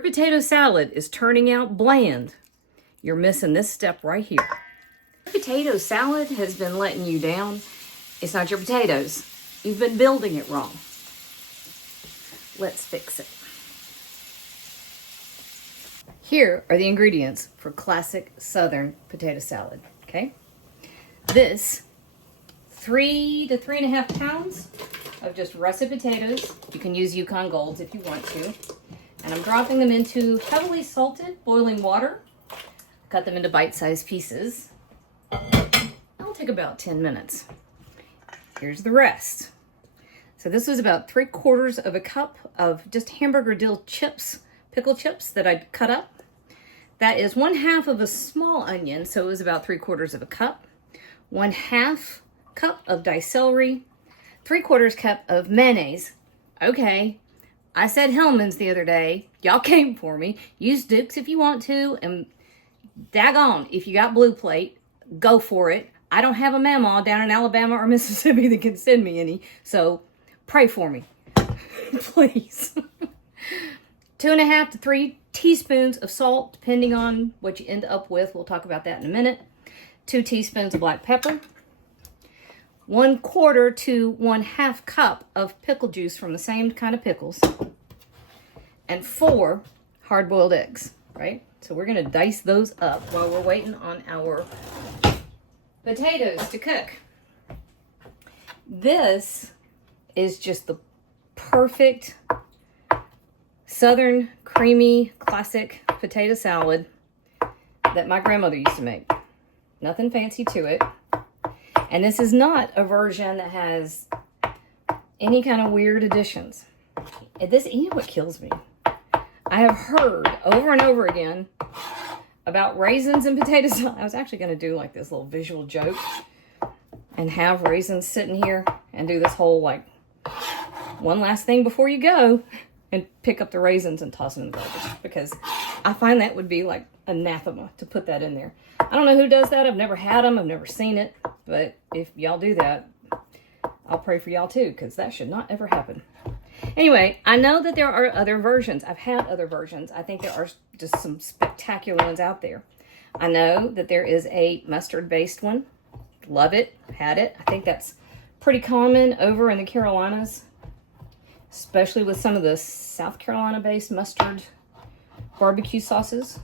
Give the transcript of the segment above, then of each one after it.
Potato salad is turning out bland. You're missing this step right here. Potato salad has been letting you down. It's not your potatoes. You've been building it wrong. Let's fix it. Here are the ingredients for classic Southern potato salad, okay? This 3 to 3.5 pounds of just russet potatoes. You can use Yukon Golds if you want to. And I'm dropping them into heavily salted boiling water. Cut them into bite-sized pieces. That'll take about 10 minutes. Here's the rest. So this was about 3/4 of a cup of just hamburger dill chips, pickle chips that I'd cut up. That is 1/2 of a small onion, so it was about 3/4 of a cup. 1/2 cup of diced celery. 3/4 cup of mayonnaise. Okay, I said Hellmann's the other day. Y'all came for me. Use Duke's if you want to, and daggone, if you got Blue Plate, go for it. I don't have a mamaw down in Alabama or Mississippi that can send me any, so pray for me, please. 2.5 to 3 teaspoons of salt, depending on what you end up with. We'll talk about that in a minute. 2 teaspoons of black pepper. 1/4 to 1/2 cup of pickle juice from the same kind of pickles. And 4 hard-boiled eggs, right? So we're gonna dice those up while we're waiting on our potatoes to cook. This is just the perfect Southern creamy classic potato salad that my grandmother used to make. Nothing fancy to it. And this is not a version that has any kind of weird additions. You know what kills me? I have heard over and over again about raisins and potatoes. I was actually going to do like this little visual joke and have raisins sitting here and do this whole like one last thing before you go and pick up the raisins and toss them in the garbage, because I find that would be like anathema to put that in there. I don't know who does that. I've never had them. I've never seen it. But if y'all do that, I'll pray for y'all too, because that should not ever happen. Anyway, I know that there are other versions. I've had other versions. I think there are just some spectacular ones out there. I know that there is a mustard-based one. Love it. Had it. I think that's pretty common over in the Carolinas, especially with some of the South Carolina-based mustard barbecue sauces,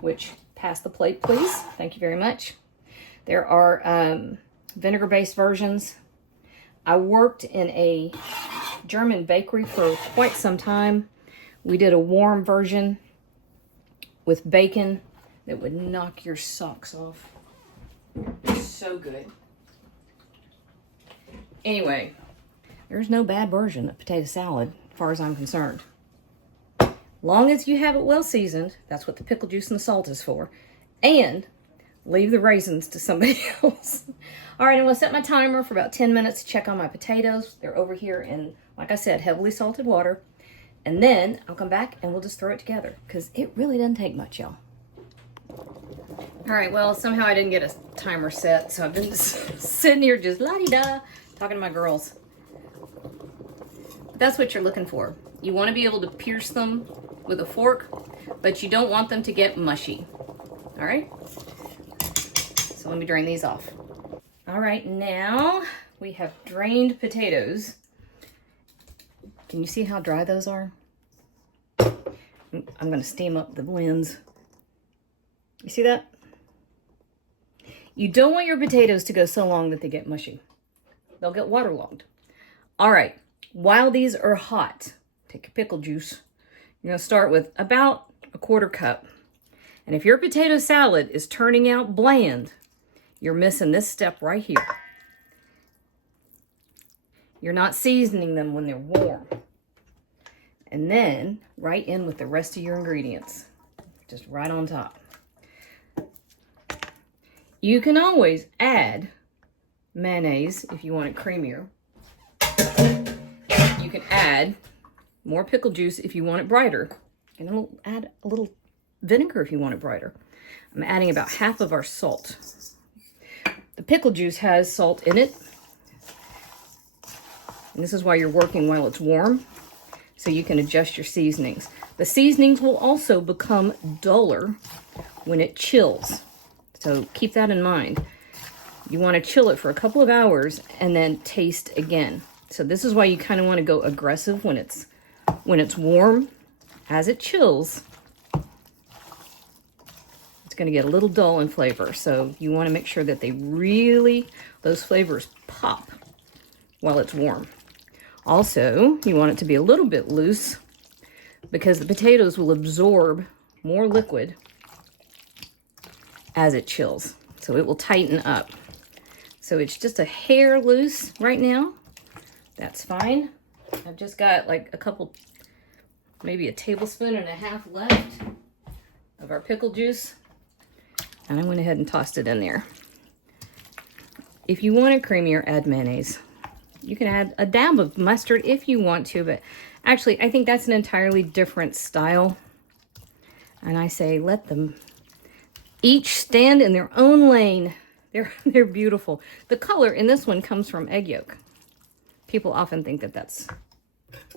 which pass the plate, please. Thank you very much. There are vinegar-based versions. I worked in a German bakery for quite some time. We did a warm version with bacon that would knock your socks off. So good. Anyway, there's no bad version of potato salad as far as I'm concerned. Long as you have it well seasoned, that's what the pickle juice and the salt is for. And leave the raisins to somebody else. All right, I'm gonna set my timer for about 10 minutes to check on my potatoes. They're over here in, like I said, heavily salted water. And then I'll come back and we'll just throw it together, because it really doesn't take much, y'all. All right, well, somehow I didn't get a timer set, so I've been sitting here just la-di-da, talking to my girls. That's what you're looking for. You want to be able to pierce them with a fork, but you don't want them to get mushy. All right? So let me drain these off. All right, now we have drained potatoes. Can you see how dry those are? I'm going to steam up the lens. You see that? You don't want your potatoes to go so long that they get mushy. They'll get waterlogged. All right, while these are hot, take your pickle juice. You're going to start with about 1/4 cup. And if your potato salad is turning out bland, you're missing this step right here. You're not seasoning them when they're warm. And then right in with the rest of your ingredients, just right on top. You can always add mayonnaise if you want it creamier. You can add more pickle juice if you want it brighter. And then we'll add a little vinegar if you want it brighter. I'm adding about half of our salt. The pickle juice has salt in it. And this is why you're working while it's warm. so you can adjust your seasonings. The seasonings will also become duller when it chills. So keep that in mind. You want to chill it for a couple of hours and then taste again. So this is why you kind of want to go aggressive when it's warm. As it chills, it's going to get a little dull in flavor. So you want to make sure that those flavors pop while it's warm. Also, you want it to be a little bit loose because the potatoes will absorb more liquid as it chills. So it will tighten up. So it's just a hair loose right now. That's fine. I've just got like maybe a tablespoon and a half left of our pickle juice. And I went ahead and tossed it in there. If you want it creamier, add mayonnaise. You can add a dab of mustard if you want to, but actually I think that's an entirely different style. And I say let them each stand in their own lane. They're beautiful. The color in this one comes from egg yolk. People often think that that's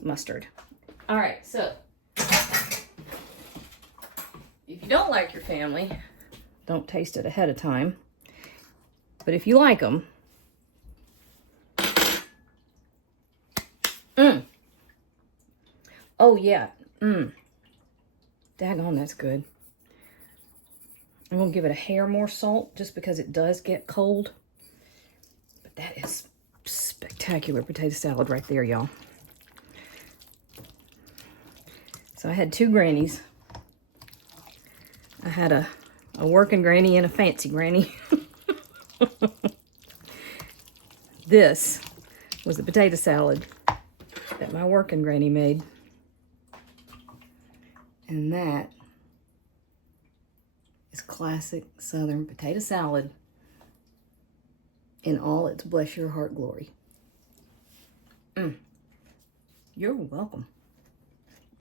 mustard. All right, so if you don't like your family, don't taste it ahead of time. But if you like them, oh yeah, daggone, that's good. I'm gonna give it a hair more salt just because it does get cold. But that is spectacular potato salad right there, y'all. So I had two grannies. I had a working granny and a fancy granny. This was the potato salad that my working granny made. And that is classic Southern potato salad in all its bless your heart glory. You're welcome.